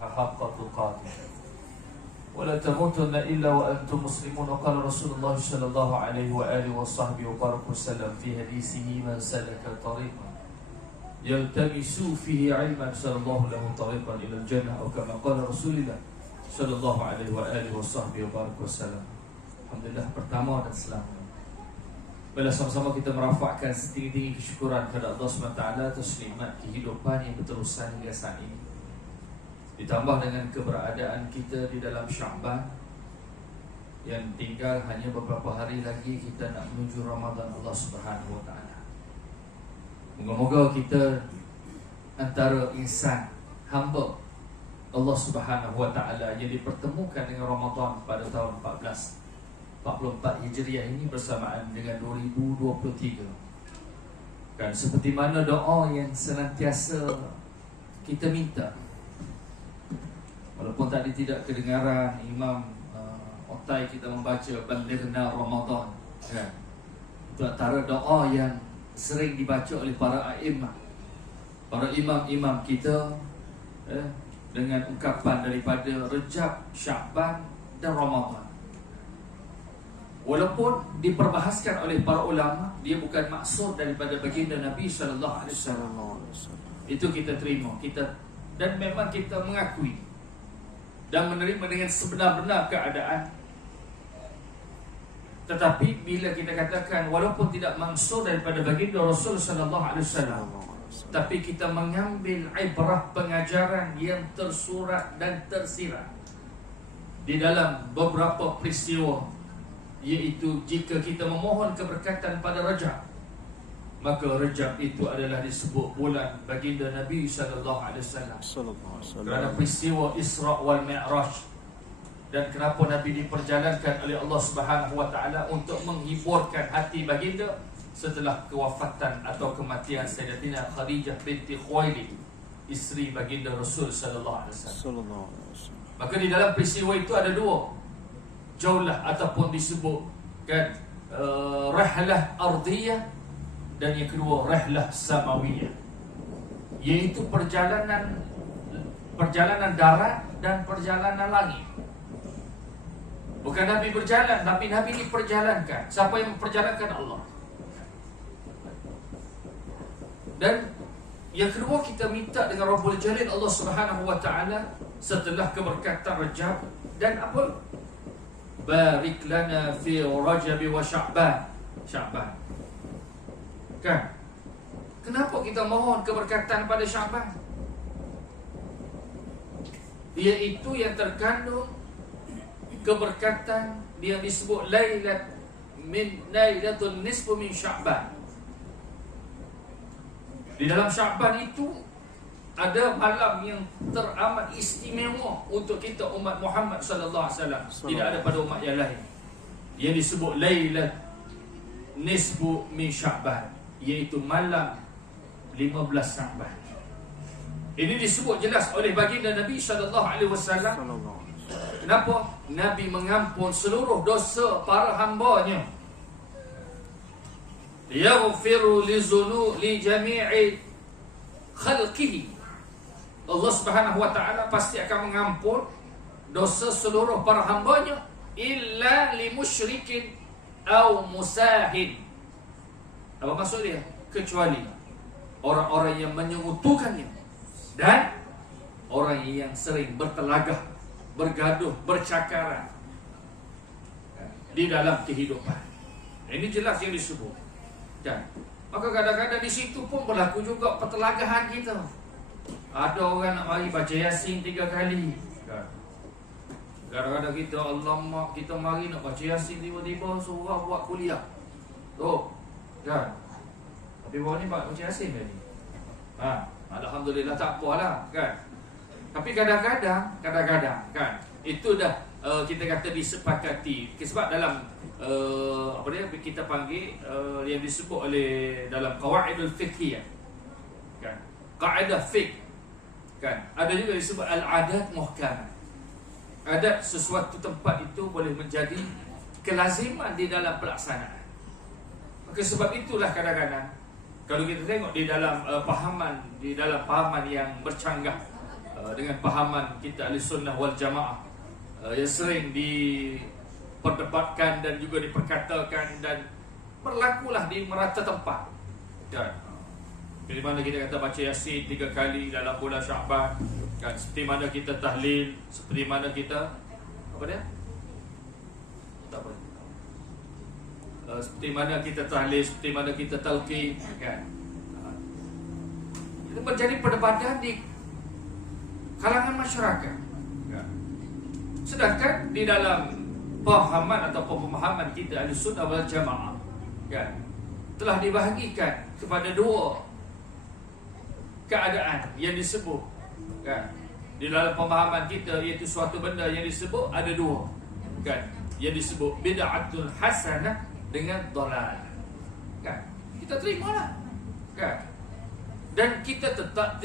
حق تقاته ولا تموتن إلا وأنتم مسلمون. وقال رسول الله صلى الله عليه وآله وصحبه وبارك وسلم في حديثه: من سلك طريقا يلتمس فيه علما سهل الله له طريقا إلى الجنة، أو كما قال رسول الله صلى الله عليه وآله وصحبه وبارك وسلم. Alhamdulillah, pertama dan selamat, bila sama-sama kita merafakkan setinggi-tinggi kesyukuran kepada Allah SWT atas nikmat kehidupan yang berterusan hingga saat ini, ditambah dengan keberadaan kita di dalam Sya'ban yang tinggal hanya beberapa hari lagi kita nak menuju Ramadan Allah Subhanahu Wa Taala. Moga-moga kita antara insan hamba Allah Subhanahu Wa Taala yang dipertemukan dengan Ramadan pada tahun 1444 Hijriah ini bersamaan dengan 2023. Kan seperti mana doa yang senantiasa kita minta, walaupun tadi tidak kedengaran Imam Otai kita membaca Balighna Ramadan, kan? Itu antara doa yang sering dibaca oleh para a'imah, para imam-imam kita, dengan ungkapan daripada Rejab, Sya'ban dan Ramadan. Walaupun diperbahaskan oleh para ulama, dia bukan maksud daripada baginda Nabi sallallahu alaihi wasallam. Itu kita terima, dan memang kita mengakui dan menerima dengan sebenar-benar keadaan. Tetapi bila kita katakan walaupun tidak maksud daripada baginda Rasul sallallahu alaihi wasallam, tapi kita mengambil ibrah pengajaran yang tersurat dan tersirat di dalam beberapa peristiwa, iaitu jika kita memohon keberkatan pada Rajab, maka Rajab itu adalah disebut bulan baginda Nabi sallallahu alaihi wasallam. Kerana peristiwa Isra wal Mi'raj, dan kenapa Nabi diperjalankan oleh Allah Subhanahu Wa Taala untuk menghiburkan hati baginda setelah kewafatan atau kematian Sayyidatina Khadijah binti Khuwailid, isteri baginda Rasul sallallahu alaihi wasallam. Maka di dalam peristiwa itu ada dua jaulah ataupun disebut kan rahlah ardiyah, dan yang kedua rahlah samawiyah, iaitu perjalanan darat dan perjalanan langit. Bukan Nabi berjalan, tapi Nabi diperjalankan. Siapa yang memperjalankan? Allah. Dan yang kedua, kita minta dengan Rabbul Jalil Allah Subhanahu Wa Taala setelah keberkatan Rajab dan apa? Barik lana fi Rajab wa Sya'ban. Kan? Kenapa kita mohon keberkatan pada Sya'ban? Iaitu yang terkandung keberkatan yang disebut Lailatul Nisfu min Sya'ban. Di dalam Sya'ban itu ada malam yang teramat istimewa untuk kita umat Muhammad sallallahu alaihi wasallam. Tidak ada pada umat yang lain, yang disebut Lailatul Nisfu min Sya'ban, iaitu malam 15 Sya'ban. Ini disebut jelas oleh baginda Nabi sallallahu alaihi wasallam. Kenapa? Nabi mengampun seluruh dosa para hamba-Nya. Yaghfiru li jami'i khalqihi. Allah Subhanahu Wa Taala pasti akan mengampun dosa seluruh para hamba-Nya, illa li musyrikin au musahin. Apa maksud dia? Kecuali orang-orang yang menyekutukannya dan orang yang sering bertelagah, bergaduh, bercakaran di dalam kehidupan. Ini jelas yang disebut. Dan maka kadang-kadang di situ pun berlaku juga pertelagahan kita. Ada orang nak mari baca Yasin 3 kali. Kadang-kadang kita, Allah, kita mari nak baca Yasin, tiba-tiba suruh buat kuliah. Kan? Tapi bawa ni baca Yasin tadi. Alhamdulillah, tak apalah, kan? Tapi kadang-kadang kan, itu dah kita kata disepakati. Sebab dalam kita panggil yang disebut oleh dalam qawaidul fiqhiyah, kan, kaedah fiqh, kan, ada juga disebut al-adat muhkamah. Adat sesuatu tempat itu boleh menjadi kelaziman di dalam pelaksanaan. Maka sebab itulah kadang-kadang kalau kita tengok di dalam pahaman yang bercanggah dengan pahaman kita Ahlussunnah wal Jamaah yang sering diperdebatkan dan juga diperkatakan dan berlakulah di merata tempat kan. Di mana kita kata baca Yasin 3 kali dalam bulan Syaban kan, seperti mana kita tahlil, seperti mana kita apa dia? Tak apa. Seperti mana kita tahlil, seperti mana kita talqin kan. Itu menjadi perdebatan di kalangan masyarakat kan. Sedangkan di dalam pemahaman atau pemahaman kita Ahlussunnah wal Jamaah kan, telah dibahagikan kepada 2 keadaan yang disebut kan. Di dalam pemahaman kita, iaitu suatu benda yang disebut ada 2 kan, yang disebut bid'atul hasanah dengan dalal kan. Kita terimalah kan, dan kita tetap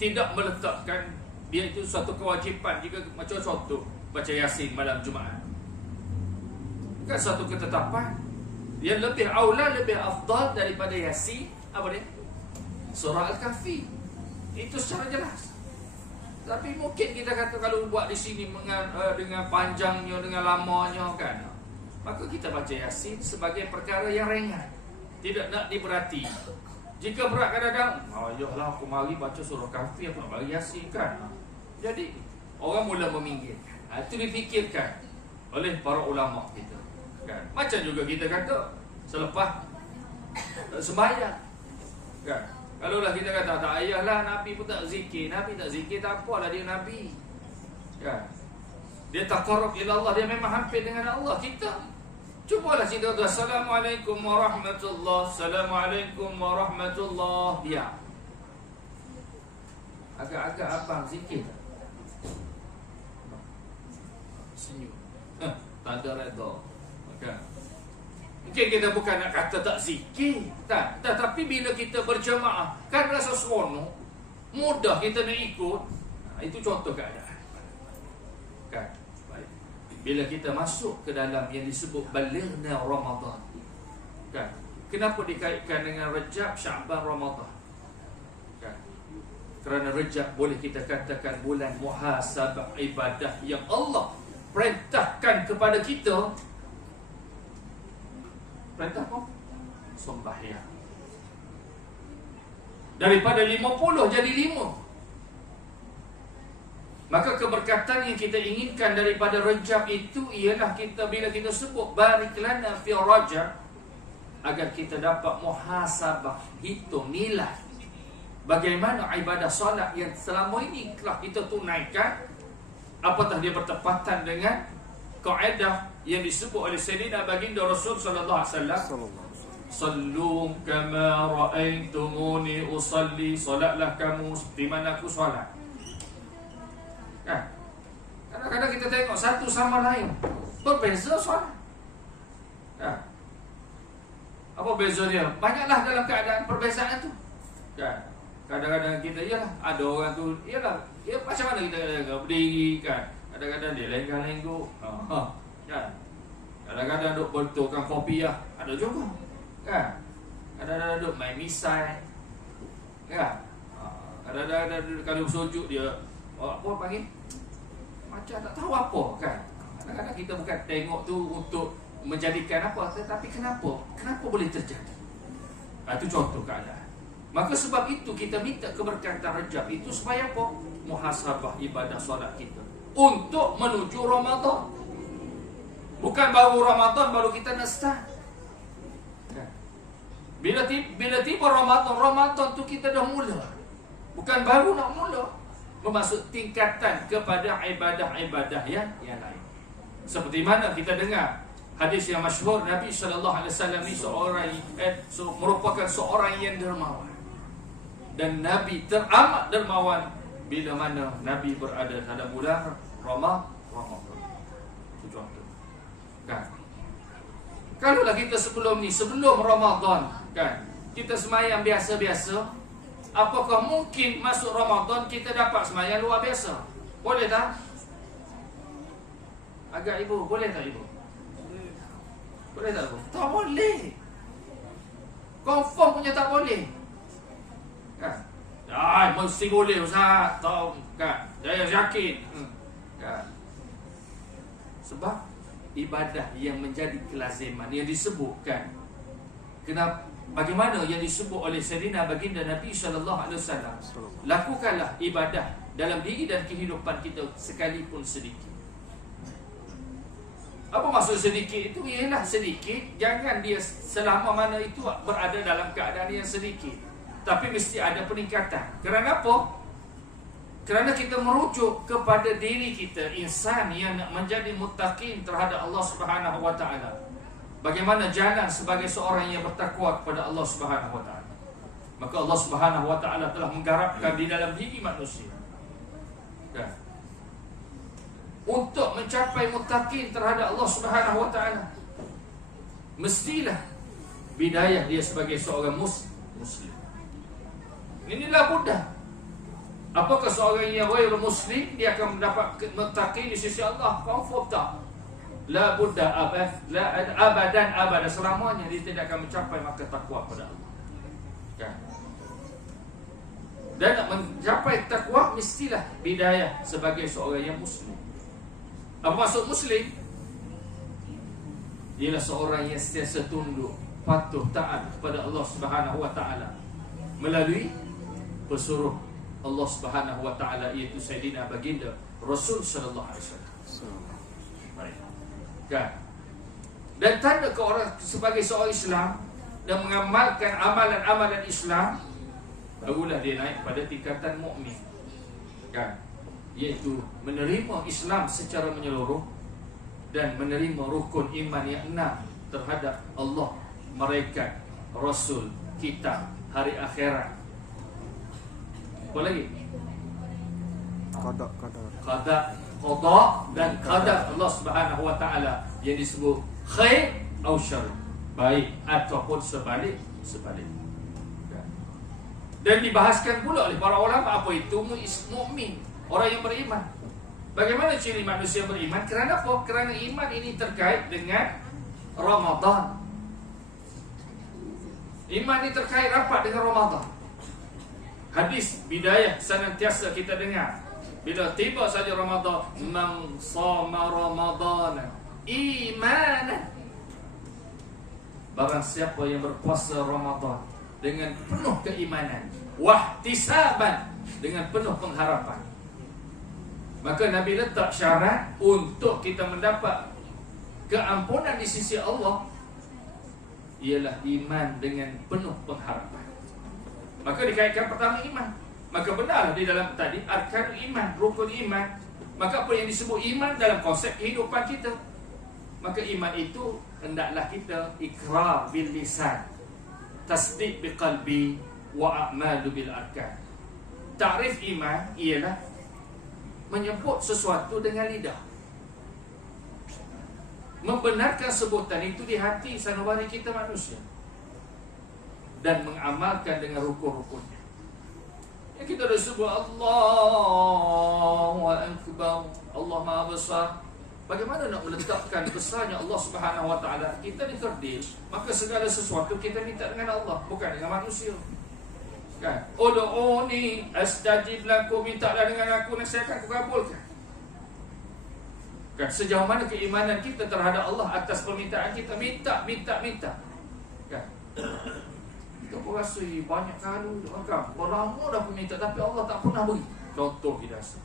tidak meletakkan dia itu suatu kewajipan. Jika macam suatu baca Yasin malam Jumaat kan, suatu ketetapan yang lebih aula, lebih afdal daripada Yasin apa dia? Surah Al-Kahfi. Itu secara jelas. Tapi mungkin kita kata kalau buat di sini dengan panjangnya, dengan lamanya kan, maka kita baca Yasin sebagai perkara yang ringan, tidak nak diberati. Jika berat kadang-kadang, ayolah aku mari baca surah Kahfi, aku nak bagi Yasin kan. Jadi orang mula meminggirkan. Itu difikirkan oleh para ulama kita kan. Macam juga kita kata selepas sembahyang kan, kalaulah kita kata tak payahlah Nabi pun tak zikir. Nabi tak zikir tak apalah, dia Nabi kan. Dia taqarrub ila Allah, dia memang hampir dengan Allah. Kita cubalah kita tu Assalamualaikum warahmatullahi, Assalamualaikum warahmatullahi. Ya, agak-agak abang zikir senyum, tak ada redha kan. Mungkin kita bukan nak kata tak zikir, tak. Tetapi bila kita berjamaah kan rasa seronok, mudah kita nak ikut. Itu contoh keadaan kan. Baik. Bila kita masuk ke dalam yang disebut balighna Ramadan kan, kenapa dikaitkan dengan Rejab, Syaban, Ramadan kan? Kerana Rejab boleh kita katakan bulan muhasabah ibadah yang Allah perintahkan kepada kita. Perintah apa? Sembahyang. Daripada 50 jadi 5. Maka keberkatan yang kita inginkan daripada Rejab itu ialah kita bila kita sebut barik lana fi Rajab, agar kita dapat muhasabah, hitung nilai bagaimana ibadah solat yang selama ini telah kita tunaikan, apatah dia bertepatan dengan kaedah yang disebut oleh Sayyidina Baginda Rasul sallallahu alaihi wasallam, sallu kama ra'aitumuni usalli, solatlah kamu seperti mana aku solat kan. Kadang-kadang kita tengok satu sama lain berbeza solat kan. Apa beza dia? Banyaklah dalam keadaan perbezaan tu kan. Kadang-kadang kita ialah ada orang tu ialah ya macam mana kita berdiri kan, kadang-kadang dia lenggak-lengguk kan. Kadang-kadang duk betulkan kopiah, ada juga kan. Kadang-kadang duk main misai kan. Kadang-kadang kalau sujud dia apa panggil macam tak tahu apa kan. Kadang-kadang kita bukan tengok tu untuk menjadikan apa, tetapi kenapa boleh terjadi. Itu contoh keadaan. Maka sebab itu kita minta keberkatan Rejab itu supaya apa? Muhasabah ibadah solat kita untuk menuju Ramadan. Bukan baru Ramadan baru kita nak start. Bila tiba Ramadan tu kita dah mula. Bukan baru nak mula. Memasuk tingkatan kepada ibadah-ibadah yang lain. Seperti mana kita dengar hadis yang masyhur, Nabi sallallahu alaihi wasallam ni merupakan seorang yang dermawan. Dan Nabi teramat dermawan bila mana Nabi berada pada bulan Ramadan. Itu contoh kan. Kalaulah kita sebelum Ramadan kan, kita semayang biasa-biasa, apakah mungkin masuk Ramadan kita dapat semayang luar biasa? Boleh tak? Agak ibu, boleh tak ibu? Boleh tak ibu? Tak boleh. Confirm punya tak boleh kan? Mesti boleh Ustaz. Tahu kan? Saya yakin. Kan? Sebab ibadah yang menjadi kelaziman yang disebutkan. Kenapa? Bagaimana yang disebut oleh Sayyidina Baginda Nabi SAW, lakukanlah ibadah dalam diri dan kehidupan kita sekalipun sedikit. Apa maksud sedikit itu? Ialah sedikit, jangan dia selama mana itu berada dalam keadaan yang sedikit, tapi mesti ada peningkatan. Kerana apa? Kerana kita merujuk kepada diri kita, insan yang nak menjadi muttaqin terhadap Allah Subhanahu wa taala. Bagaimana jalan sebagai seorang yang bertakwa kepada Allah Subhanahu wa taala. Maka Allah Subhanahu wa taala telah menggarapkan di dalam diri manusia. Ya. Untuk mencapai muttaqin terhadap Allah Subhanahu wa taala, mestilah bidayah dia sebagai seorang muslim. Inilah mudah. Apakah seorang yang ghairu muslim dia akan mendapat muttaqin di sisi Allah? Confirm tak? La budda abadan selamanya dia tidak akan mencapai maka takwa kepada Allah. Kan? Dan nak mencapai takwa mestilah bidayah sebagai seorang yang muslim. Apa maksud muslim? Ialah seorang yang sentiasa tunduk, patuh, taat kepada Allah Subhanahu wa taala melalui pesuruh Allah Subhanahu wa taala, iaitu Sayyidina Baginda Rasul sallallahu alaihi wasallam. Kan? Dan tanda ke orang sebagai seorang Islam dan mengamalkan amalan-amalan Islam, barulah dia naik pada tingkatan mukmin. Kan? Iaitu menerima Islam secara menyeluruh dan menerima rukun iman yang 6 terhadap Allah, malaikat, Rasul, kitab, hari akhirat. Apa lagi? Qada dan qadar Allah Subhanahu wa taala yang disebut khair atau syar, baik ataupun sebalik. Dan dibahaskan pula oleh para ulama apa itu mukmin, orang yang beriman. Bagaimana ciri manusia beriman? Kerana apa? Kerana iman ini terkait dengan Ramadan. Iman ini terkait rapat dengan Ramadan. Hadis bidayah senantiasa kita dengar. Bila tiba saja Ramadan, man shama Ramadana imanan, barang siapa yang berpuasa Ramadan dengan penuh keimanan, wahtisaban, dengan penuh pengharapan, maka Nabi letak syarat untuk kita mendapat keampunan di sisi Allah, ialah iman dengan penuh pengharapan. Maka dikaitkan pertama iman. Maka benar di dalam tadi arkan iman, rukun iman. Maka apa yang disebut iman dalam konsep kehidupan kita? Maka iman itu hendaklah kita ikrar bil lisan, tasdiq bil qalbi, wa a'malu bil arkan. Takrif iman ialah menyebut sesuatu dengan lidah, membenarkan sebutan itu di hati sanubari kita manusia, dan mengamalkan dengan rukun-rukunnya. Yang kita dah sebut Allahu Akbar, Allah Maha Besar. Bagaimana nak meletakkan besarnya Allah Subhanahu wa taala? Kita ni terdil, maka segala sesuatu kita minta dengan Allah, bukan dengan manusia. Kan? Ud'uni astajib lakum, mintalah dengan aku dan saya akan kabulkan. Kan? Sejauh mana keimanan kita terhadap Allah atas permintaan kita, minta. Kan? Kita pun rasa banyak kali kan, lama dah minta tapi Allah tak pernah beri. Contoh kita rasa,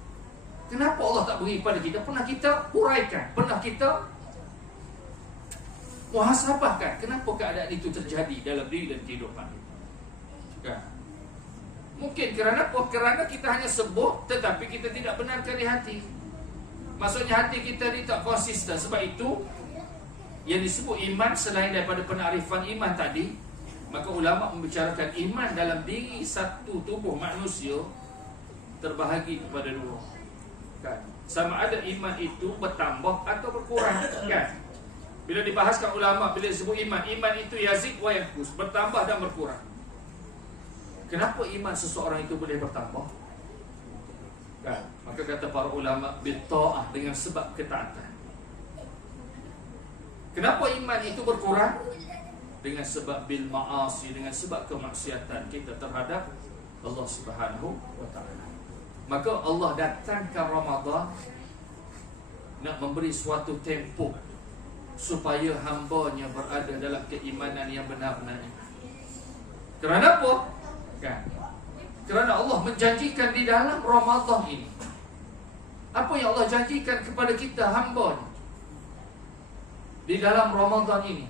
kenapa Allah tak beri pada kita? Pernah kita huraikan, pernah kita muhasabahkan kenapa keadaan itu terjadi dalam diri dan kehidupan kita. Kan? Mungkin kerana apa? Kerana kita hanya sebut tetapi kita tidak benarkan di hati. Maksudnya hati kita ni tak konsisten. Sebab itu yang disebut iman selain daripada penarifan iman tadi, maka ulama membicarakan iman dalam diri satu tubuh manusia terbahagi kepada dua. Kan? Sama ada iman itu bertambah atau berkurang. Kan? Bila dibahaskan ulama, bila disebut iman itu yazid wa yanqus, bertambah dan berkurang. Kenapa iman seseorang itu boleh bertambah? Kan? Maka kata para ulama, bitta'ah, dengan sebab ketaatan. Kenapa iman itu berkurang? Dengan sebab bil ma'asi, dengan sebab kemaksiatan kita terhadap Allah Subhanahu wa taala. Maka Allah datangkan Ramadan nak memberi suatu tempoh supaya hamba-Nya berada dalam keimanan yang benar-benar. Kerana apa? Kan? Kerana Allah menjanjikan di dalam Ramadan ini. Apa yang Allah janjikan kepada kita hamba-Nya di dalam Ramadan ini?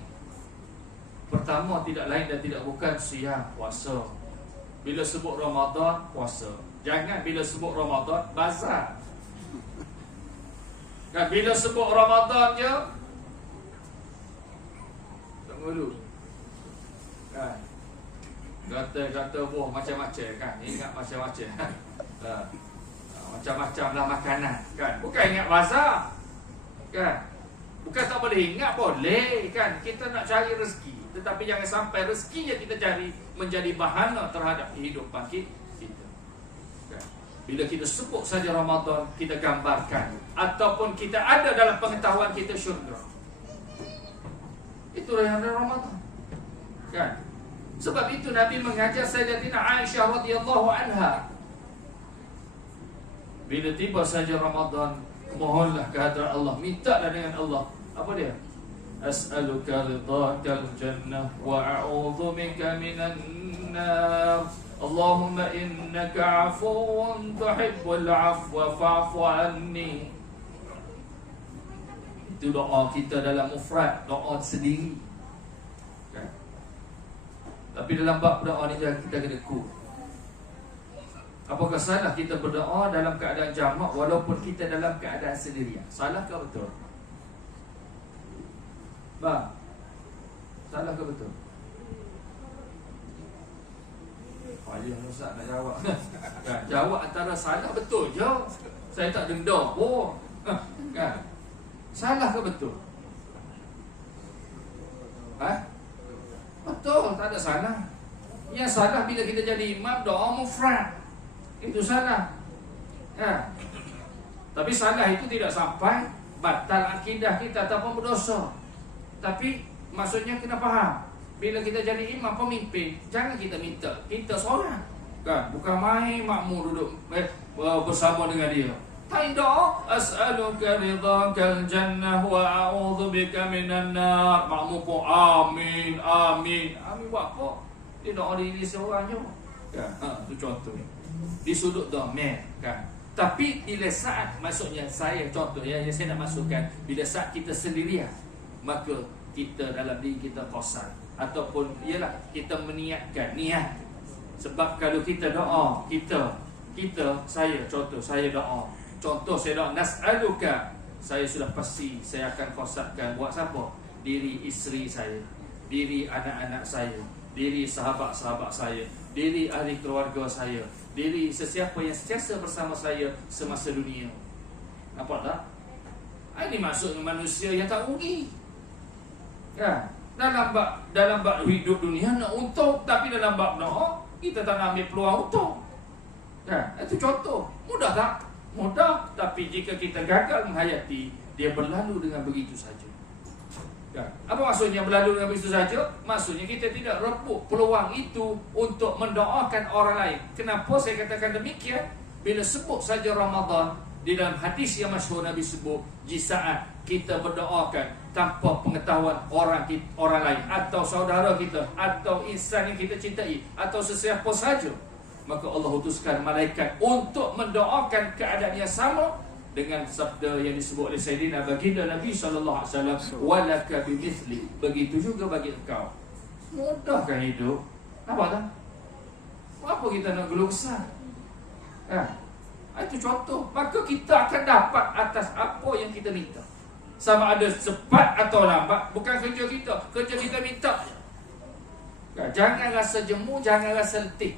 Pertama, tidak lain dan tidak bukan siam, puasa. Bila sebut Ramadan, puasa. Jangan bila sebut Ramadan, bazar. Kan bila sebut Ramadan je, tunggu dulu. Kan kata buah macam-macam kan. Ingat macam-macam. Macam-macam lah makanan kan. Bukan ingat bazar. Kan. Bukan tak boleh ingat, boleh kan. Kita nak cari rezeki, tetapi jangan sampai rezekinya kita cari menjadi bahana terhadap kehidupan kita. Kan. Bila kita sebut saja Ramadan, kita gambarkan ataupun kita ada dalam pengetahuan kita syurga. Itulah yang ada Ramadan. Kan. Sebab itu Nabi mengajar Sayyidatina Aisyah radhiyallahu anha, bila tiba saja Ramadan, mohonlah kehadrat Allah, mintalah dengan Allah. Apa dia? As'aluka ridhakal jannah wa a'udzu bika minan nar. Allahumma innaka 'afuwun tuhibbul 'afwa fa'fu anni. Itu doa kita dalam mufrad, doa sendiri. Kan? Tapi dalam bab doa ni kita kena cool. Apakah salah kita berdoa dalam keadaan jamak walaupun kita dalam keadaan sendirian? Salah ke betul? Bang, salah ke betul? Payah Ustaz nak jawab. Kan? Jawab antara salah betul je. Saya tak denda pun. Kan? Salah ke betul? Betul, tak ada salah. Yang salah bila kita jadi imam doa mufrad. Itu salah. Ya. Tapi salah itu tidak sampai batal akidah kita ataupun berdosa. Tapi maksudnya kena faham, bila kita jadi imam pemimpin, jangan kita minta, kita seorang. Kan? Bukan main makmur duduk bersama dengan dia. Tak doa, as'aluka ridhakal jannah wa a'udzu bika minan nar. Makmur pun amin, amin. Amin buat apa? Dia doa diri seorang je. Kan? Itu contoh. Di sudut domain kan. Tapi bila saat, maksudnya saya contoh yang saya nak masukkan, bila saat kita sendirian, maka kita dalam diri kita kosong, ataupun ialah kita meniatkan niat. Sebab kalau kita doa, saya contoh, saya doa, saya doa nas'aluka, saya sudah pasti saya akan kosongkan buat siapa? Diri isteri saya, diri anak-anak saya, diri sahabat-sahabat saya, diri ahli keluarga saya, diri sesiapa yang sentiasa bersama saya semasa dunia. Nampak tak? Ini maksudnya manusia yang tak rugi. Ya, dalam bab hidup dunia nak untung, tapi dalam bab doa kita tak nak ambil peluang untung. Ya, itu contoh. Mudah tak? Mudah, tapi jika kita gagal menghayati, dia berlalu dengan begitu saja. Ya. Apa maksudnya berlalu dengan begitu saja? Maksudnya kita tidak rebut peluang itu untuk mendoakan orang lain. Kenapa saya katakan demikian? Bila sebut saja Ramadan, di dalam hadis yang masyhur Nabi sebut, di saat kita berdoakan tanpa pengetahuan orang lain atau saudara kita atau insan yang kita cintai atau sesiapa saja, maka Allah utuskan malaikat untuk mendoakan keadaan yang sama dengan sabda yang disebut oleh Sayyidina baginda Nabi sallallahu alaihi wasallam, walaka bimithli, begitu juga bagi engkau. Mudahkan hidup. Nampak tak? Apa kita nak geluh besar? Itu contoh. Maka kita akan dapat atas apa yang kita minta. Sama ada cepat atau lambat, bukan kerja kita. Kerja kita minta. Jangan rasa jemu, jangan rasa letih.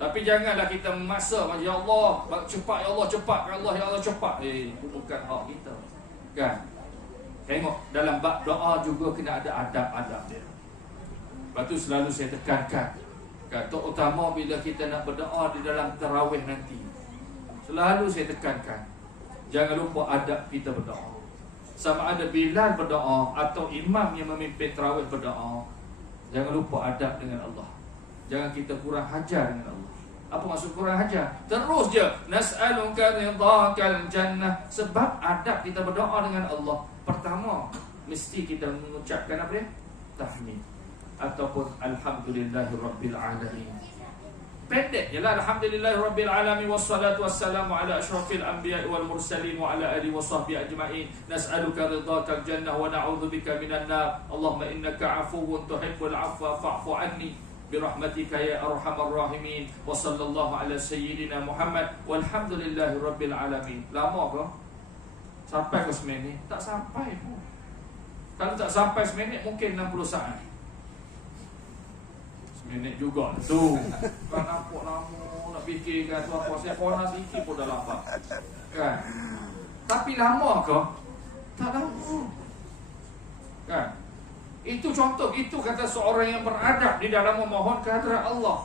Tapi janganlah kita memaksa, ya Allah, cepat ya Allah, cepat ya Allah, ya Allah cepat. Itu bukan hak kita. Kan? Tengok dalam bab doa juga kena ada adab-adab dia. Lepas tu selalu saya tekankan, terutama bila kita nak berdoa di dalam tarawih nanti, selalu saya tekankan, jangan lupa adab kita berdoa. Sama ada Bilal berdoa atau imam yang memimpin tarawih berdoa, jangan lupa adab dengan Allah. Jangan kita kurang hajar dengan Allah. Apa maksud kurang hajar? Terus je nas'aluka ridhakal jannah. Sebab adab kita berdoa dengan Allah, pertama mesti kita mengucapkan apa dia? Tahmid ataupun alhamdulillahirabbil alamin. Pendek jelah alhamdulillahirabbil alamin wassalatu wassalamu ala asyrafil anbiya'i wal mursalin wa ala alihi washabbihi ajma'in. Nas'aluka ridhakal jannah wa na'udzubika minan nar. Allahumma innaka 'afuwwun tuhibbul 'afwa fa'fu 'anni birahmatika ya arhamar rahimin. Wa sallallahu ala sayyidina Muhammad walhamdulillahirabbil alamin. Lama ke? Sampai ke seminit? Tak sampai pun. Kalau tak sampai seminit mungkin 60 saat. Minit juga tu. Kan nampak lama nak fikirkan tu apa. Saya corona sikit pun dah lapar. Kan? Tapi lama ke? Tak lama. Kan? Itu contoh, itu kata seorang yang beradab di dalam memohon kehadirat Allah.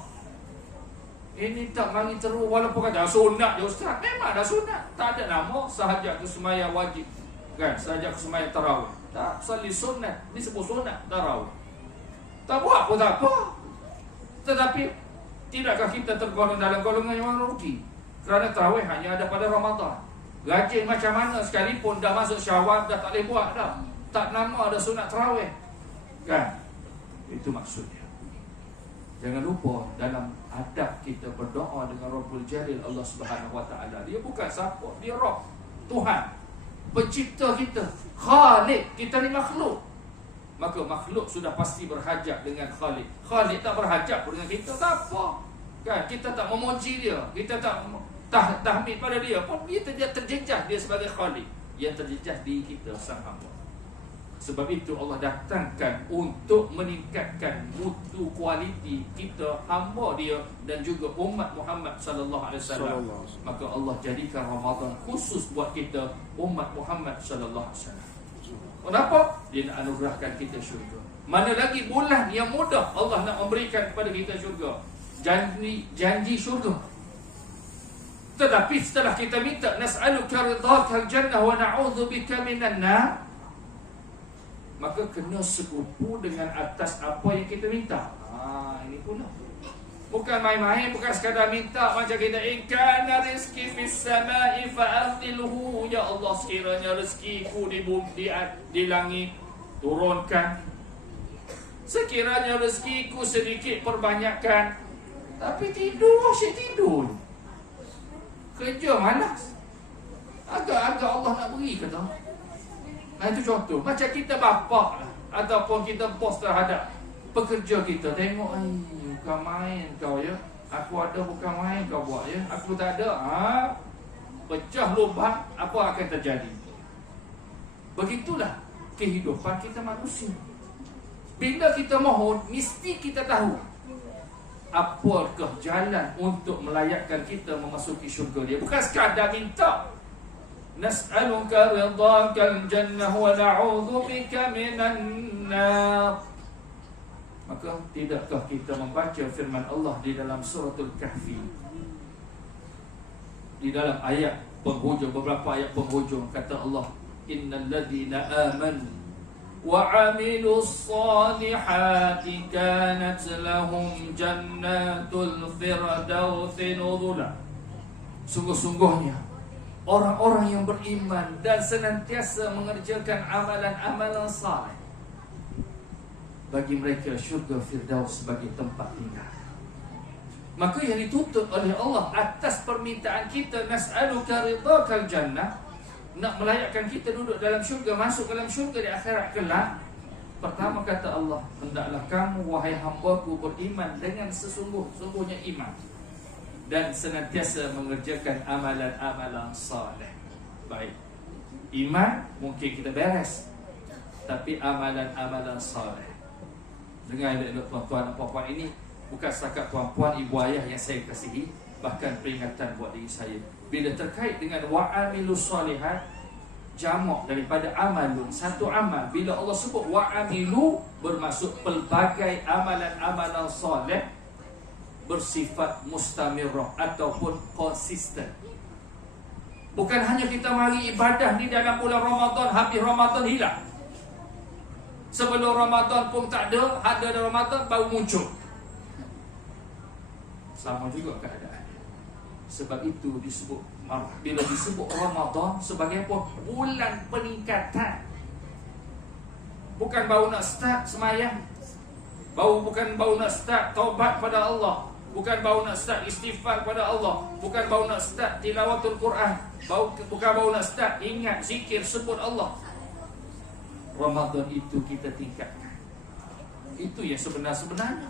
Ini tak mari terus walaupun kata sunat je ustaz. Memang dah sunat. Tak ada nama sahaja ke sembahyang wajib. Kan? Sahaja ke sembahyang tarawih. Tak, salli sunat. Ini sebut sunat tarawih. Tak buat pun tak apa. Tetapi tidakkah kita tergolong dalam golongan yang rugi? Kerana tarawih hanya ada pada Ramadan. Rajin macam mana sekalipun dah masuk Syawal dah tak boleh buat dah. Tak nama ada sunat tarawih. Kan? Itu maksudnya. Jangan lupa dalam adab kita berdoa dengan Rabbul Jalil Allah Subhanahu Wa Taala. Dia bukan siapa, dia Rabb, Tuhan, pencipta kita, Khalik. Kita ni makhluk. Maka makhluk sudah pasti berhajat dengan Khalik. Khalik tak berhajat pun dengan kita, tak apa. Kan? Kita tak memuji dia, kita tak tahmid pada dia pun, kita terjejas dia sebagai Khalik. Yang terjejas di kita sang hamba. Sebab itu Allah datangkan untuk meningkatkan mutu kualiti kita hamba dia dan juga umat Muhammad sallallahu alaihi wasallam. Maka Allah jadikan Ramadan khusus buat kita umat Muhammad sallallahu alaihi wasallam. Kenapa? Dia nak anugerahkan kita syurga. Mana lagi bulan yang mudah Allah nak memberikan kepada kita syurga. Janji syurga. Tetapi setelah kita minta nas'aluka ridhakal jannah wa na'udzubika minan nar, maka kena sekutu dengan atas apa yang kita minta. Ini pula. Bukan main-main, bukan sekadar minta macam kita kana rizqi fis sama'i fa'athilhu. Ya Allah, sekiranya rezekiku di bumi, di langit, turunkan. Sekiranya rezekiku sedikit, perbanyakkan. Tapi tidur, asyik tidur. Kerja malas. Agak-agak Allah nak beri kata. Itu contoh. Macam kita bapak lah, ataupun kita bos terhadap pekerja kita. Tengok, bukan main kau ya. Aku ada bukan main kau buat ya. Aku tak ada. Pecah lubang, apa akan terjadi? Begitulah kehidupan kita manusia. Bila kita mohon, mesti kita tahu apakah jalan untuk melayakkan kita memasuki syurga dia. Bukan sekadar minta. Nas'aluka ridhakal jannah wa na'udzubika minan nar. Maka tidakkah kita membaca firman Allah di dalam suratul Kahfi, di dalam ayat penghujung, beberapa ayat penghujung, kata Allah, innal ladzina amanu wa 'amilus solihati kanat lahum jannatul firdausi nuzula. Sungguh-sungguhnya orang-orang yang beriman dan senantiasa mengerjakan amalan-amalan saleh, bagi mereka syurga Firdaus sebagai tempat tinggal. Maka yang dituntut oleh Allah atas permintaan kita, nas'aluka ridhakal jannah, nak melayakkan kita duduk dalam syurga, masuk dalam syurga di akhirat kelak. Pertama kata Allah, hendaklah kamu wahai hamba-Ku beriman dengan sesungguh-sungguhnya iman dan senantiasa mengerjakan amalan-amalan saleh. Baik, iman mungkin kita beres, tapi amalan-amalan saleh. Dengar elok tuan-tuan dan puan-puan, ini bukan setakat tuan-puan, ibu ayah yang saya kasihi, bahkan peringatan buat diri saya. Bila terkait dengan wa'amilus solihat, jamak daripada amalun, satu amal. Bila Allah sebut wa'amilu, bermaksud pelbagai amalan-amalan soleh bersifat mustamirah ataupun konsisten. Bukan hanya kita mari ibadah di dalam bulan Ramadan, habis Ramadan hilang. Sebelum Ramadan pun tak ada, ada Ramadan baru muncul. sama juga keadaan. Sebab itu disebut, bila disebut Ramadan sebagai apa? Bulan peningkatan. Bukan baru nak start semayang, bukan baru nak start taubat pada Allah, bukan baru nak start istighfar pada Allah, bukan baru nak start tilawatul Quran, bukan baru nak start ingat zikir sebut Allah. Ramadan itu kita tingkatkan. Itu yang sebenar-sebenarnya,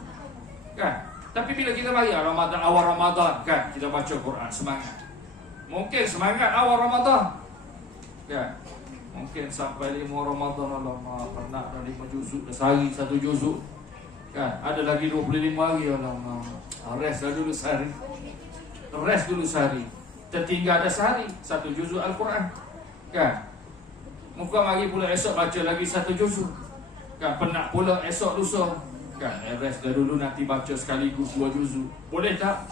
kan? Tapi bila kita bagi Ramadan, awal Ramadan, kan, kita baca Quran semangat. Mungkin semangat awal Ramadan, kan? Mungkin sampai 5 Ramadan, alamak, penat dah 5 juzuk, dah sehari 1 juzuk, kan? Ada lagi 25 hari, alamak, rest dah dulu sehari. Rest dulu sehari. Tertinggal ada sehari 1 juzuk Al-Quran, kan? Muka mari pula esok baca lagi 1 juzuk, kan? Penat pula esok lusa, kan? Rest dah dulu, nanti baca sekaligus 2 juzuk. Boleh tak?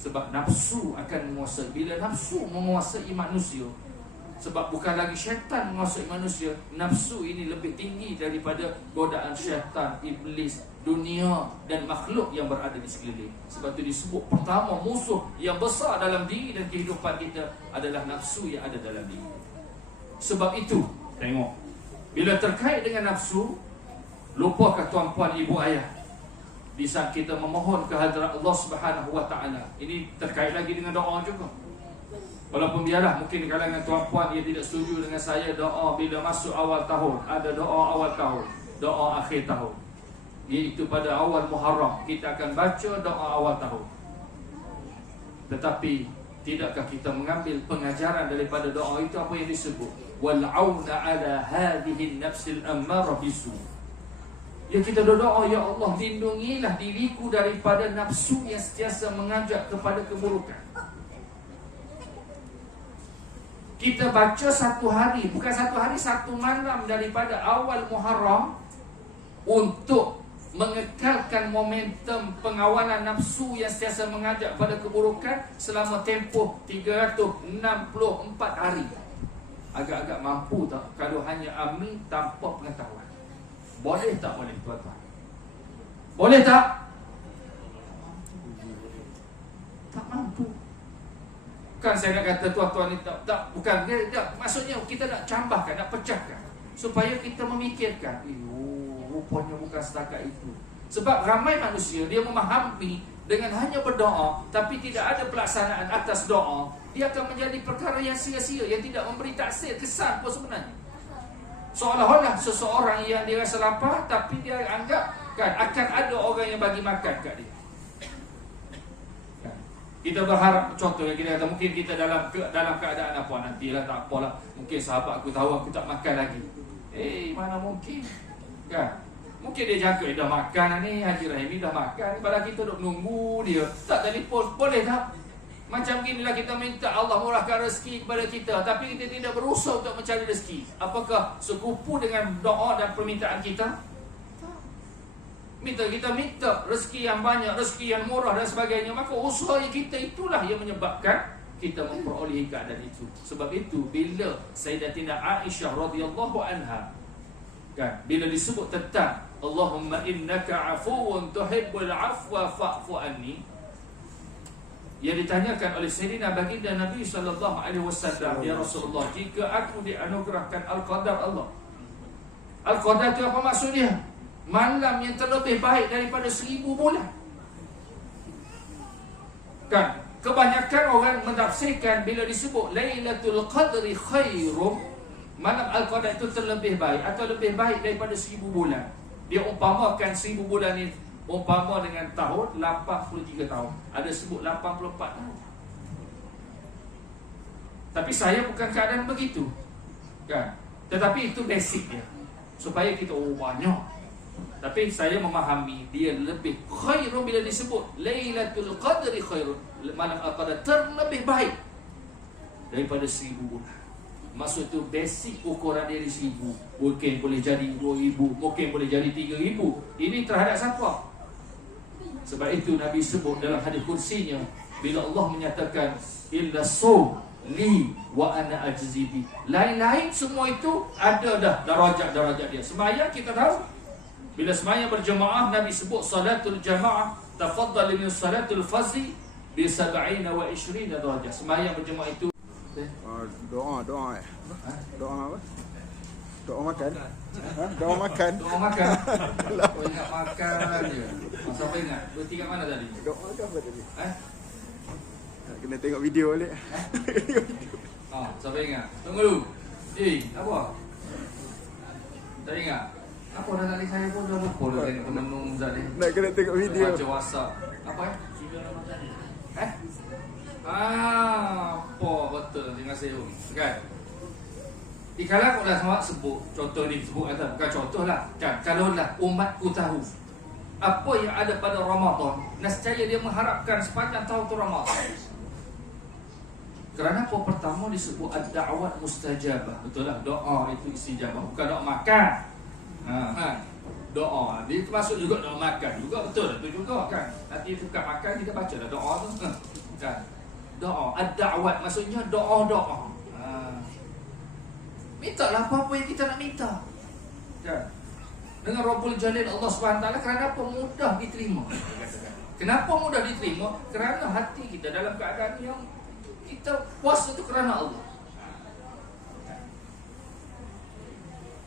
Sebab nafsu akan menguasai. Bila nafsu menguasai manusia, sebab bukan lagi syaitan menguasai manusia, nafsu ini lebih tinggi daripada godaan syaitan, iblis, dunia dan makhluk yang berada di sekeliling. Sebab itu disebut pertama musuh yang besar dalam diri dan kehidupan kita adalah nafsu yang ada dalam diri. Sebab itu, tengok, bila terkait dengan nafsu, lupakah tuan-puan, ibu, ayah, di saat kita memohon ke hadirat Allah Subhanahu wa taala. Ini terkait lagi dengan doa juga. Walaupun biarlah mungkin di kalangan tuan-puan yang tidak setuju dengan saya, doa bila masuk awal tahun, ada doa awal tahun, doa akhir tahun, iaitu pada awal Muharram kita akan baca doa awal tahun. Tetapi tidakkah kita mengambil pengajaran daripada doa itu, apa yang disebut wal auna ala hadhihi nafsil ammarah bisu. Ya, kita berdoa, ya Allah, lindungilah diriku daripada nafsu yang sentiasa mengajak kepada keburukan. Kita baca 1 hari, bukan 1 hari, 1 malam daripada awal Muharram untuk mengekalkan momentum pengawalan nafsu yang sentiasa mengajak pada keburukan selama tempoh 364 hari. Agak-agak mampu tak kalau hanya amin tanpa pengetahuan? Boleh tak boleh, tuan-tuan? Boleh tak? Tak mampu. Bukan saya nak kata tuan-tuan ni tak bukan dia, maksudnya kita nak cambahkan, nak pecahkan supaya kita memikirkan, rupanya bukan setakat itu. Sebab ramai manusia dia memahami dengan hanya berdoa tapi tidak ada pelaksanaan atas doa, dia akan menjadi perkara yang sia-sia, yang tidak memberi taksir, kesan pun sebenarnya. Seolah-olah seseorang yang dia rasa lapar tapi dia anggap, kan, akan ada orang yang bagi makan kat dia. Kita berharap, contohnya kita kata mungkin kita dalam keadaan apa, nantilah, tak apalah, mungkin sahabat aku tahu aku tak makan lagi. Mana mungkin, kan? Mungkin dia jangka dah makan ni, Haji Rahimi dah makan, padahal kita duduk nunggu dia. Tak telefon, boleh tak? Macam inilah kita minta Allah murahkan rezeki kepada kita, tapi kita tidak berusaha untuk mencari rezeki. Apakah sekupu dengan doa dan permintaan kita? Kita minta rezeki yang banyak, rezeki yang murah dan sebagainya, maka usaha kita itulah yang menyebabkan kita memperolehi keadaan itu. Sebab itu bila Sayyidatina Aisyah radhiyallahu anha, kan, bila disebut tentang Allahumma innaka afuwun tuhibbul afwa fa'fu anni, yang ditanyakan oleh Sayyidina baginda Nabi sallallahu alaihi wasallam, ya Rasulullah, jika aku dianugerahkan al-qadar Allah, al-qadar itu apa maksudnya? Malam yang terlebih baik daripada 1000 bulan. Kan, kebanyakan orang menafsirkan bila disebut Lailatul Qadri khairum, malam Al-Qadar itu terlebih baik atau lebih baik daripada 1000 bulan. Dia umpamakan 1000 bulan ini umpama dengan tahun 83 tahun. Ada sebut 84 tahun. Tapi saya bukan keadaan begitu, kan? Tetapi itu basicnya, supaya kita banyak. Tapi saya memahami dia lebih khairun bila disebut Lailatul Qadri khairun, malam Al-Qadar terlebih baik daripada 1000 bulan. Maksud tu basic ukuran dia di 1000. Mungkin boleh jadi 2000, mungkin boleh jadi 3000. Ini terhadap siapa? Sebab itu Nabi sebut dalam hadis kursinya, bila Allah menyatakan illa sawm li wa ana ajzibi, lain-lain semua itu ada dah darajat-darajat dia. Sembahyang kita tahu, bila sembahyang berjemaah Nabi sebut salatul jamaah tafaddal min salatul fazl bi 27 darajah. Sembahyang berjemaah itu doa apa? Doa makan. Doa makan. Doa makan. Kau ingat makan je. Siapa ingat? Berhenti kat mana tadi? Doa ke apa tadi? Kena Eh? tengok video balik. Siapa ingat? Tunggu dulu. Apa? Tak ingat? Apa dah tadi saya pun dah lupa dah tengok temen tadi. Nak kena tengok video. Baca WhatsApp. Apa apa betul. Terima kasih. Kan? Kalau aku dah sama sebut, contoh ni sebut kata, bukan contoh lah kan, kalau lah umatku tahu apa yang ada pada Ramadan, nescaya dia mengharapkan sepanjang tahun tu Ramadan. Kerana apa? Pertama disebut ad-da'wat mustajabah. Betul lah, doa itu istijabah, bukan doa makan. Doa, dia termasuk juga doa makan juga, betul itu juga kan. Nanti bukan makan, kita baca lah doa tu kan. Doa, ad-da'wat maksudnya doa-doa. Mintalah apa-apa yang kita nak minta kan? Dengan Rabbul Jalil Allah SWT. Kerana apa? Mudah diterima. Kenapa mudah diterima? Kerana hati kita dalam keadaan yang kita puas itu kerana Allah.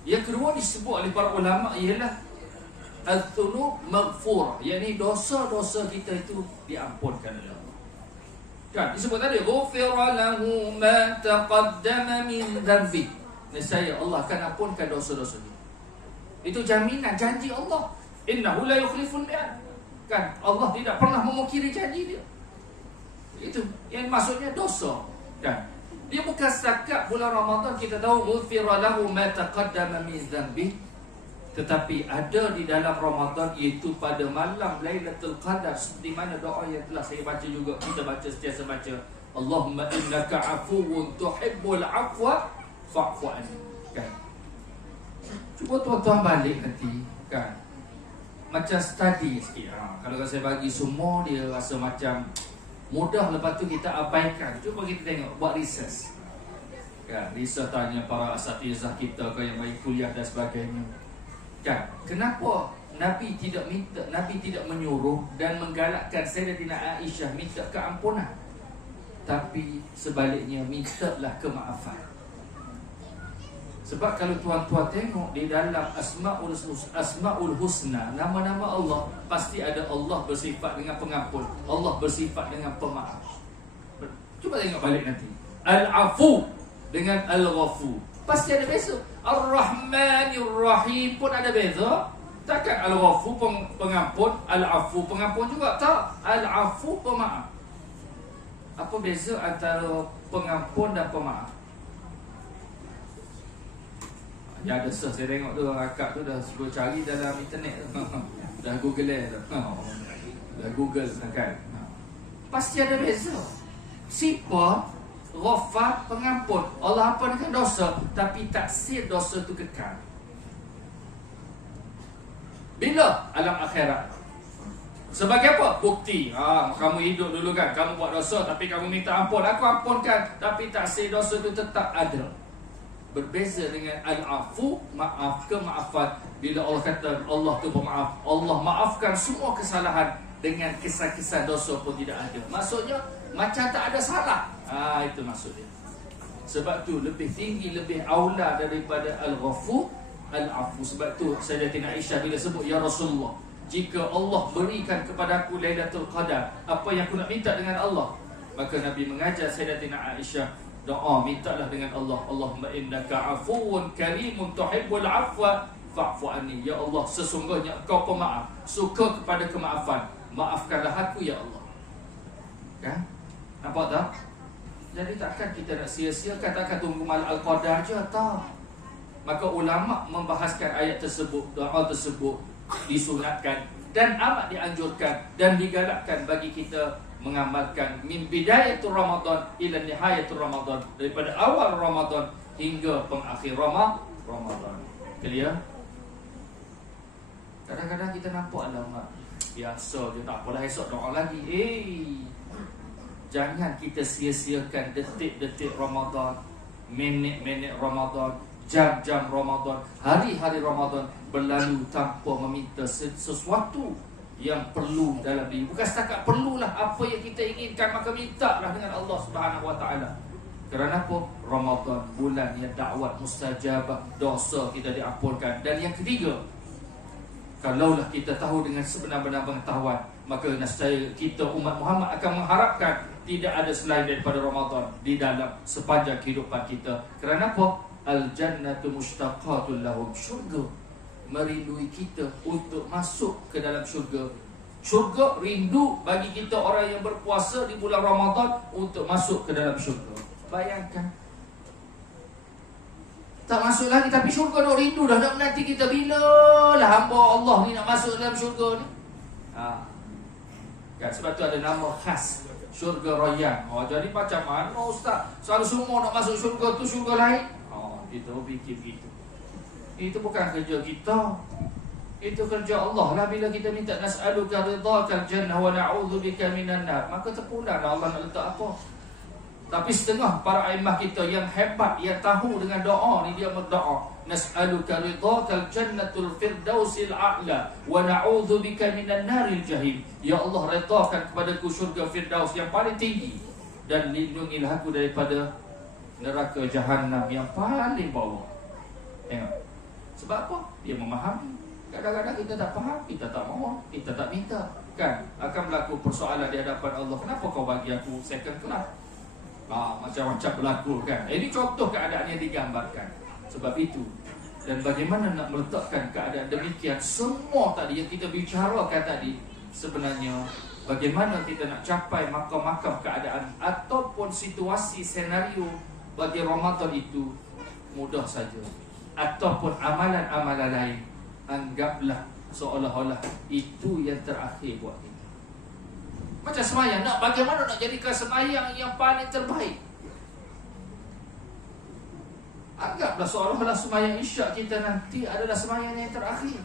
Yang kedua disebut oleh para ulama ialah al-dhunub maghfurah, yakni dosa-dosa kita itu diampunkan oleh Allah. Kan disebut tadi ghufira lahu ma taqaddama min dhanbi. Nescaya Allah akan ampunkan dosa-dosa dia. Itu jaminan, janji Allah. Innahu la yukhliful mi'ad. Kan Allah tidak pernah memungkiri janji dia. Itu yang maksudnya dosa. Kan dia bukan setakat bulan Ramadan kita tahu ghufira lahu ma taqaddama min dhanbi, tetapi ada di dalam Ramadan, iaitu pada malam Lailatul Qadar, di mana doa yang telah saya baca juga, kita baca sentiasa baca, Allahumma innaka afuwun tuhibbul afwa fa'fu anni. Kan? Cuba tuan-tuan balik nanti kan. Macam study sikit. Kalau saya bagi semua dia rasa macam mudah, lepas tu kita abaikan. Cuba kita tengok, buat research. Kan, research tanya para asatizah kita ke yang bagi kuliah dan sebagainya. Kan, kenapa Nabi tidak menyuruh dan menggalakkan Sayyidatina Aisyah minta keampunan, tapi sebaliknya mintalah kemaafan. Sebab kalau tuan-tuan tengok di dalam Asmaul Husna, nama-nama Allah, pasti ada Allah bersifat dengan pengampun, Allah bersifat dengan pemaaf. Cuba tengok balik nanti. Al-Afu dengan Al-Ghafur pasti ada beza. Ar-Rahmanir Rahim pun ada beza. Takkan Al-Ghafur pengampun, Al-Afu pengampun juga? Tak. Al-Afu pemaaf. Apa beza antara pengampun dan pemaaf? Ya ada search, saya tengok tu akak tu dah suruh cari dalam internet tu. Dah Google tu. Dah Google kan. Pasti ada beza. Sifat Ghafar pengampun, Allah ampunkan dosa, tapi taksir dosa tu kekal. Bila? Alam akhirat. Sebagai apa? Bukti. Kamu hidup dulu kan, kamu buat dosa tapi kamu minta ampun, aku ampunkan, tapi taksir dosa tu tetap ada. Berbeza dengan al-afu, maaf, kemaafan. Bila Allah kata Allah tu pemaaf, Allah maafkan semua kesalahan, dengan kisah-kisah dosa pun tidak ada. Maksudnya macam tak ada salah. Itu maksudnya. Sebab tu lebih tinggi, lebih aula daripada al-ghafur, al-afu. Sebab tu Sayyidatina Aisyah bila sebut, ya Rasulullah, jika Allah berikan kepada aku Lailatul Qadar, apa yang aku nak minta dengan Allah? Maka Nabi mengajar Sayyidatina Aisyah, doa, mintalah dengan Allah, Allahumma innaka afuwun karimun tuhibbul afwa fa'fu anni. Ya Allah, sesungguhnya Engkau pemaaf, suka kepada kemaafan, maafkanlah aku ya Allah. Kan? Nampak tak? Jadi takkan kita nak sia-siakan, takkan tunggu malam Al-Qadar je, tak. Maka ulama membahaskan ayat tersebut, doa tersebut disunatkan dan amat dianjurkan dan digalakkan bagi kita mengamalkan min bidayatul Ramadan ila nihayatul Ramadan, daripada awal Ramadan hingga pengakhir Ramadan. Clear? Kadang-kadang kita nampak alamat biasa je, tak apalah, esok doa lagi. Jangan kita sia-siakan detik-detik Ramadan, minit-minit Ramadan, jam-jam Ramadan, hari-hari Ramadan berlalu tanpa meminta sesuatu yang perlu dalam diri. Bukan setakat perlulah apa yang kita inginkan, maka mintalah dengan Allah Subhanahu Wa Taala. Kerana apa? Ramadan, bulan yang dakwat mustajabah, dosa kita diampunkan. Dan yang ketiga, kalaulah kita tahu dengan sebenar-benar pengetahuan, maka nescaya kita umat Muhammad akan mengharapkan tidak ada selain daripada Ramadan di dalam sepanjang kehidupan kita. Kerana apa? Al-jannatu mushtaqatul lahum. Syurga merindui kita untuk masuk ke dalam syurga. Syurga rindu bagi kita orang yang berpuasa di bulan Ramadan untuk masuk ke dalam syurga. Bayangkan, tak masuk lagi tapi syurga nak rindu dah. Nak menanti kita bila lah hamba Allah ni nak masuk dalam syurga ni. Kan, sebab tu ada nama khas syurga Rayyan. Jadi macam mana ustaz? Selalu semua nak masuk syurga tu syurga lain. Kita fikir begitu. Itu bukan kerja kita. Itu kerja Allah lah. Bila kita minta nas'aluka ridhakal jannah wa na'udzubika minan nar, maka terpulanglah Allah nak letak apa. Tapi setengah para aimah kita yang hebat, yang tahu dengan doa ni, dia berdoa, nas'aluka ridhakal jannatul firdausil a'la wa na'udzubika minan naril jahim. Ya Allah, redhakan kepadaku syurga firdaus yang paling tinggi, dan lindungilah aku daripada neraka jahanam yang paling bawah. Tengok. Sebab apa? Dia memahami. Kadang-kadang kita tak faham, kita tak mahu, kita tak minta. Kan? Akan berlaku persoalan di hadapan Allah. Kenapa kau bagi aku second class? Macam-macam berlaku kan. Ini contoh keadaan yang digambarkan. Sebab itu. Dan bagaimana nak meletakkan keadaan demikian, semua tadi yang kita bicarakan tadi, sebenarnya bagaimana kita nak capai makam-makam keadaan ataupun situasi senario bagi Ramadan itu mudah saja. Ataupun amalan-amalan lain, anggaplah seolah-olah itu yang terakhir buat kita. Macam semayang, bagaimana nak jadikan semayang yang paling terbaik? Anggaplah seolah-olah semayang isyak kita nanti adalah semayang yang terakhir.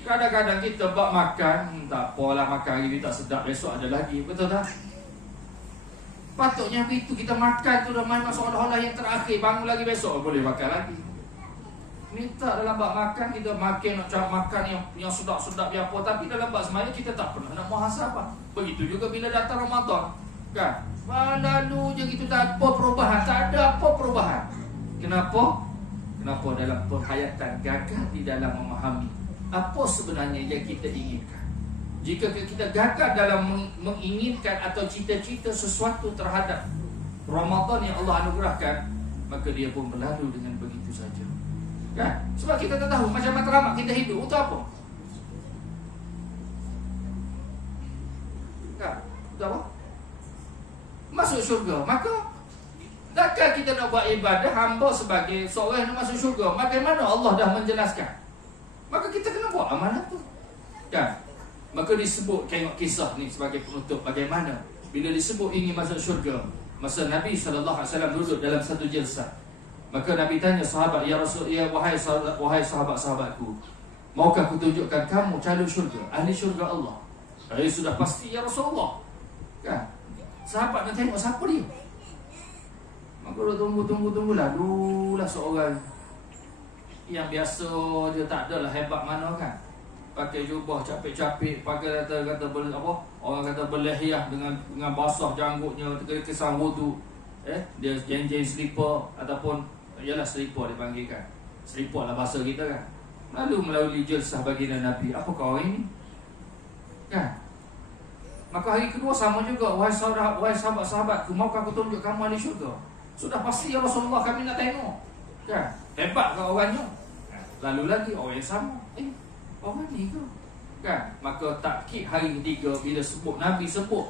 Kadang-kadang kita bak makan, tak apalah makan hari ni tak sedap, besok ada lagi. Betul tak? Patutnya begitu, kita makan tu dah memang seolah-olah yang terakhir. Bangun lagi besok, boleh makan lagi. Minta dalam bak makan, kita makan nak cari makan yang sedap-sedap yang apa, tapi dalam bak semayang kita tak pernah nak muhasabah. Begitu juga bila datang Ramadan, kan? Lalu je kita tak apa perubahan, tak ada apa perubahan. Kenapa? Kenapa dalam penghayatan gagal di dalam memahami apa sebenarnya yang kita inginkan. Jika kita gagal dalam menginginkan atau cita-cita sesuatu terhadap Ramadan yang Allah anugerahkan, maka dia pun berlalu dengan begitu saja. Kan? Sebab kita tak tahu macam matlamat kita hidup untuk apa? Kan? Untuk apa? Masuk syurga. Maka takkan kita nak buat ibadah hamba sebagai seorang yang nak masuk syurga? Bagaimana Allah dah menjelaskan? Maka kita kena buat amalan tu. Kan? Maka disebut, tengok kisah ni sebagai penutup bagaimana bila disebut ingin masuk syurga. Masa Nabi SAW duduk dalam satu jalsah, maka Nabi tanya sahabat, ya Rasul, ya wahai sahabat-sahabatku, maukah aku tunjukkan kamu calon syurga, ahli syurga Allah? Sudah pasti ya Rasulullah. Kan? Sahabat nak tengok siapa dia. Maka dia tunggu-tunggu-tunggulah. Dulah seorang yang biasa dia tak adalah hebat mana kan. Pakai jubah capek-capek, pakai kata apa? Orang kata berlehyah dengan basah janggutnya, kesan wudu. Dia jeng-jeng slipper ataupun ialah slipper dia panggilkan. Slipper lah bahasa kita kan. Lalu melalui jalsah baginda Nabi, apa kau ini? Kan? Maka hari kedua sama juga, wahai sahabat-sahabatku, maukah aku tunjuk kamu ahli syurga? Sudah pasti ya Rasulullah, kami nak tengok. Kan? Hebat kau orangnya. Lalu lagi orang yang sama, orang ni ke? Kan? Maka takkid hari ketiga bila sebut Nabi sebut,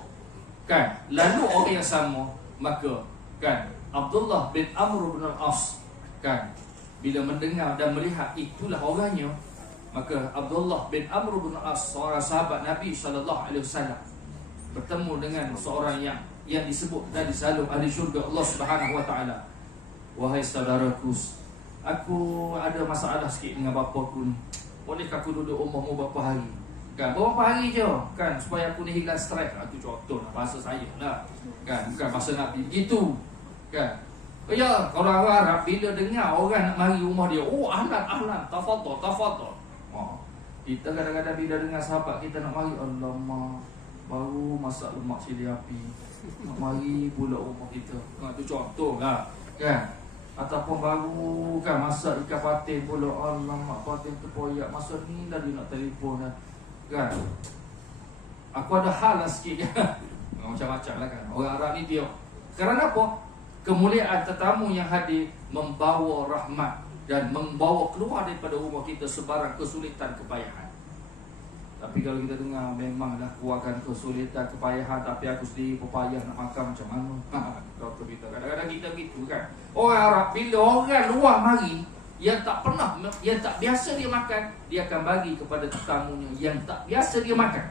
kan? Lalu orang yang sama, maka kan Abdullah bin Amr bin al-As, kan, bila mendengar dan melihat itulah orangnya, maka Abdullah bin Amr bin al-As, seorang sahabat Nabi SAW, bertemu dengan seorang yang disebut dan disalung ahli syurga Allah Subhanahu wa taala. Wahai saudaraku, aku ada masalah sikit dengan bapaku ni. Bolehkah aku duduk rumahmu beberapa hari? Kan, beberapa hari je, kan, supaya aku ni hilang stres. Itu contoh lah, bahasa saya lah. Kan, bukan bahasa Nabi gitu. Kan? Ya, orang Arab bila dengar orang nak mari rumah dia, ahlan, tafadhal. Kita kadang-kadang bila dengar sahabat kita nak mari, alamak, baru masak lemak cili api, nak mari pula rumah kita. Itu contoh lah, kan? Ataupun baru kan masak ikan patin pula, alamak patin tu poyak, masa ni dah dia nak telefon dah, kan? Aku ada hal lah sikit kan. Macam-macam lah kan. Orang Arab ni dia. Kerana apa? Kemuliaan tetamu yang hadir membawa rahmat dan membawa keluar daripada rumah kita sebarang kesulitan, kepayahan. Tapi kalau kita dengar memanglah keluarkan kesulitan, kepayahan, tapi aku sendiri pepayah nak makan macam mana? Doktor kita kadang-kadang kita gitu kan. Orang Arab bila orang luar mari yang tak pernah, yang tak biasa dia makan, dia akan bagi kepada tetamunya yang tak biasa dia makan.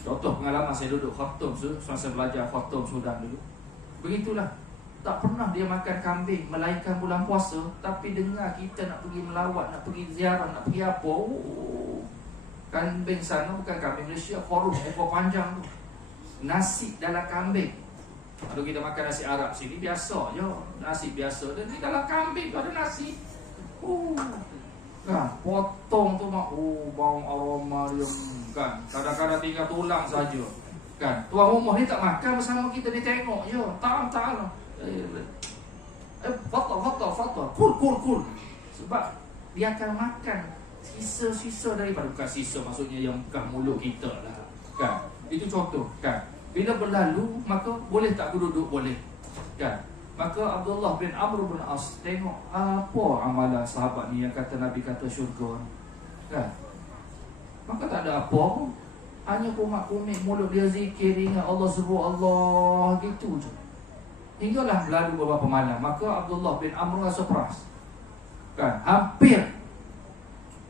Contoh pengalaman saya duduk khatam, semasa belajar khatam Sudan dulu. Begitulah. Tak pernah dia makan kambing melainkan bulan puasa, tapi dengar kita nak pergi melawat, nak pergi ziarah, nak pergi apa, kambing sana bukan kambing Malaysia, khoruf, ekor panjang tu. Nasi dalam kambing. Kalau kita makan nasi Arab sini biasa je, nasi biasa, dan di dalam kambing tu ada nasi. Kan, potong tu mak, bau aroma dia kan. Kadang-kadang tinggal tulang saja. Kan, tuan rumah ni tak makan bersama kita, dia tengok je. Tak. Fatal. Kul. Sebab dia akan makan sisa-sisa daripada, bukan sisa maksudnya yang bukan mulut kita lah. Kan, itu contoh kan. Bila berlalu, maka boleh tak aku duduk? Boleh. Kan. Maka Abdullah bin Amr bin As tengok apa amalan sahabat ni yang kata Nabi kata syurga. Kan. Maka tak ada apa pun. Hanya kumat-kumit mulut dia zikir, ingat Allah, sebut Allah, gitu je. Hinggalah berlalu beberapa malam, maka Abdullah bin Amr rasa peras. Kan, hampir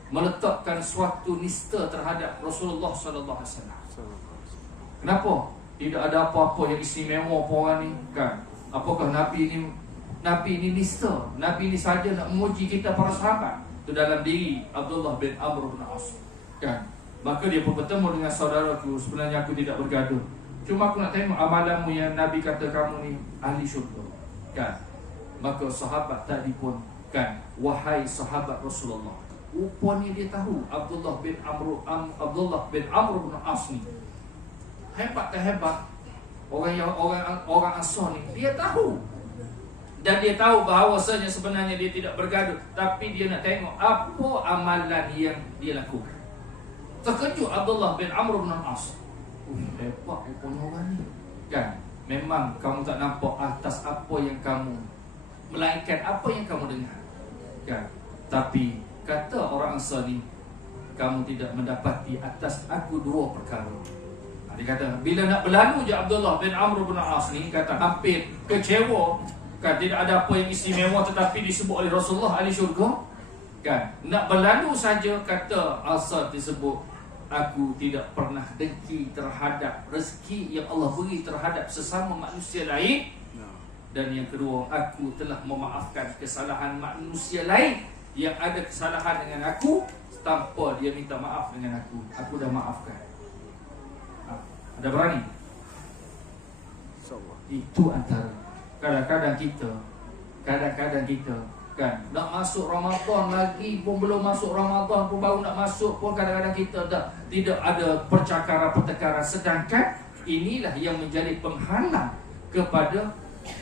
meletakkan suatu nista terhadap Rasulullah sallallahu alaihi wasallam. Kenapa? Tidak ada apa-apa yang istimewa pun orang ni, kan? Apakah Nabi ni nista? Nabi ni saja nak memuji kita para sahabat. Itu dalam diri Abdullah bin Amr bin As. Kan? Maka dia pun bertemu dengan saudaraku, sebenarnya aku tidak bergaduh. Cuma aku nak tengok amalanmu yang Nabi kata kamu ni ahli syurga. Kan? Maka sahabat tadi pun kan, wahai sahabat Rasulullah, rupanya dia tahu Abdullah bin Amr bin As ni hebat tak hebat. Orang Ansar ni dia tahu. Dan dia tahu bahawasanya sebenarnya dia tidak bergaduh, tapi dia nak tengok apa amalan yang dia lakukan. Terkejut Abdullah bin Amr bin As. Hebat rupanya orang ni. Kan? Memang kamu tak nampak atas apa yang kamu, melainkan apa yang kamu dengar. Kan? Tapi kata orang Ansar ni, kamu tidak mendapati atas aku dua perkara. Dia kata, bila nak berlalu je Abdullah bin Amr bin As ni, kata hampir kecewa. Kan, tidak ada apa yang istimewa tetapi disebut oleh Rasulullah ahli syurga. Kan, nak berlalu saja, kata Asad disebut, aku tidak pernah dengki terhadap rezeki yang Allah beri terhadap sesama manusia lain. Dan yang kedua, aku telah memaafkan kesalahan manusia lain yang ada kesalahan dengan aku tanpa dia minta maaf dengan aku. Aku dah maafkan. Ada berani? Itu antara. Kadang-kadang kita kan, nak masuk Ramadan lagi pun belum masuk Ramadan pun, baru nak masuk pun kadang-kadang kita tidak ada percakaran, pertengkaran. Sedangkan inilah yang menjadi penghalang kepada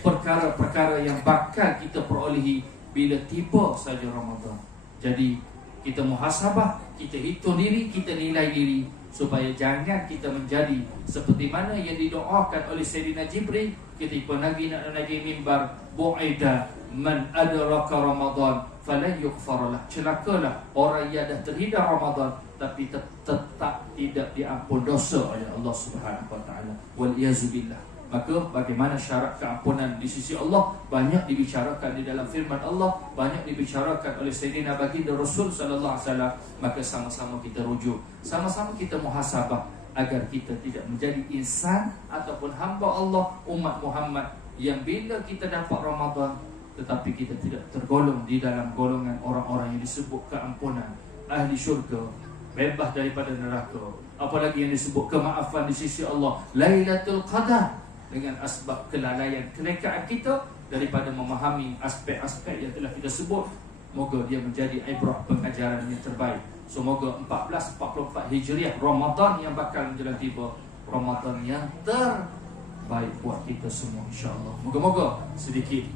perkara-perkara yang bakal kita perolehi bila tiba saja Ramadan. Jadi kita muhasabah, kita hitung diri, kita nilai diri, supaya jangan kita menjadi seperti mana yang didoakan oleh Sayyidina Jibril ketika Nabi nak naik mimbar, bu'ida man adraka Ramadan falan yughfar lah. Celakalah orang yang dah terhidar Ramadan tapi tetap tidak diampun dosa oleh Allah Subhanahu wa taala. Wal iazubillah. Maka bagaimana syarat keampunan di sisi Allah banyak dibicarakan di dalam firman Allah, banyak dibicarakan oleh Sayyidina Baginda Rasul sallallahu alaihi wasallam. Maka sama-sama kita rujuk, sama-sama kita muhasabah agar kita tidak menjadi insan ataupun hamba Allah umat Muhammad yang bila kita dapat Ramadan tetapi kita tidak tergolong di dalam golongan orang-orang yang disebut keampunan, ahli syurga, bebas daripada neraka. Apalagi yang disebut kemaafan di sisi Allah, Lailatul Qadar, dengan asbab kelalaian, kenekaan kita daripada memahami aspek-aspek yang telah kita sebut Moga dia menjadi ibrah pengajaran yang terbaik. Semoga 1444 Hijriah Ramadan yang bakal menjelang tiba, Ramadan yang terbaik buat kita semua insya-Allah. Moga-moga sedikit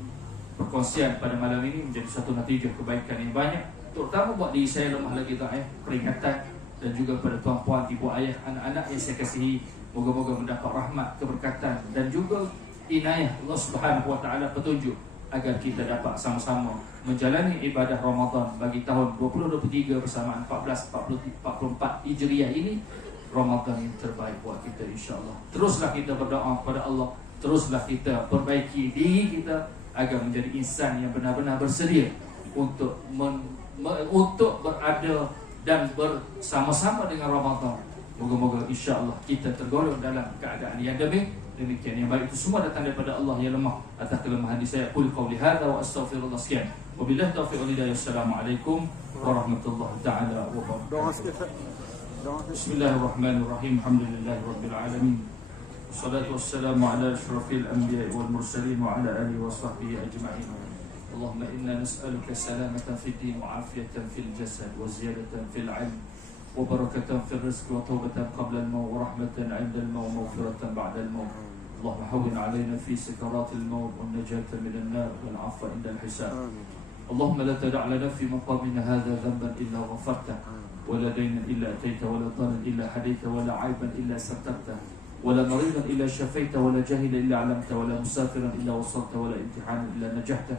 perkongsian pada malam ini menjadi satu natijah kebaikan yang banyak, terutama buat diri saya lemah lagi peringatan, dan juga pada tuan-puan, ibu ayah, anak-anak yang saya kasihi. Moga-moga mendapat rahmat, keberkatan dan juga inayah Allah Subhanahu wa taala, petunjuk agar kita dapat sama-sama menjalani ibadah Ramadan bagi tahun 2023 bersama 1444 Hijriah ini, Ramadan yang terbaik buat kita insya-Allah. Teruslah kita berdoa kepada Allah, teruslah kita perbaiki diri kita agar menjadi insan yang benar-benar bersedia untuk untuk berada dan bersama-sama dengan Ramadan. Moga-moga insya-Allah kita tergolong dalam keadaan yang demikian. Yang baik itu semua datang daripada Allah, yang lemah atas kelemahan di saya. Qul qauli hadza wa astaghfirullah. Sekian. Wabillahi taufiq wal hidayah. Assalamualaikum warahmatullahi taala wabarakatuh. Bismillahirrahmanirrahim. Alhamdulillahirabbil alamin. Wassalatu wassalamu ala asyrafil anbiya'i wal mursalin wa ala alihi wa sahbihi ajma'in. Allahumma inna nas'aluka salamatan fid din wa afiyatan fil jasad wa ziyadatan fil 'ilm wa barakatan fil rizq wa tawbatan qabla al-maut wa rahmatan 'inda al-maut wa maghfiratan ba'da al-maut. Allahumma hawwin 'alaina fi sakaratil maut wan najata minan nar wal 'afwa 'inda al-hisab. Allahumma la tada' lana fi maqamina hadha dhanban illa ghafarta wa la daynan illa atayta wa la dhalan illa hadayta wa la 'ayban illa satarta wa la maridan illa shafaita wa la jahilan illa 'allamta wa la musafiran illa wasalta wa la imtihanan illa najahta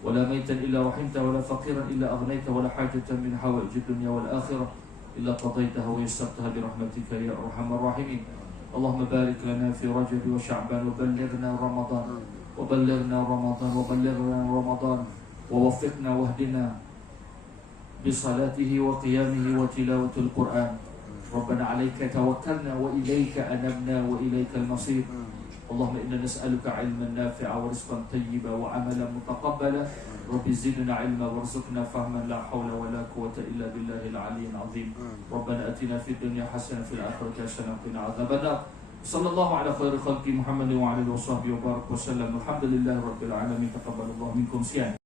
wa la maytan illa rahimta wa la faqiran illa aghnayta wa la hajatan min hawaij ad-dunya wal akhirah إلا قضيتها ويسرتها برحمتك يا أرحم الراحمين. اللهم بارك لنا في رجب وشعبان وبلغنا رمضان ووفقنا واهدنا بصلاته وقيامه وتلاوة القرآن. ربنا عليك توكلنا وإليك أنبنا وإليك المصير. اللهم إنا نسألك علما نافعا ورزقا طيبا وعملا متقبلا. رب زدنا علما وارزقنا فهما. لا حول ولا قوة إلا بالله العلي العظيم. ربنا أتنا في الدنيا حسنة في الآخرة حسنة وقنا عذاب النار. صلى الله على خير خلق محمد وعلى آله وصحبه وبارك وسلم. الحمد لله رب العالمين. تقبل الله منكم صيام.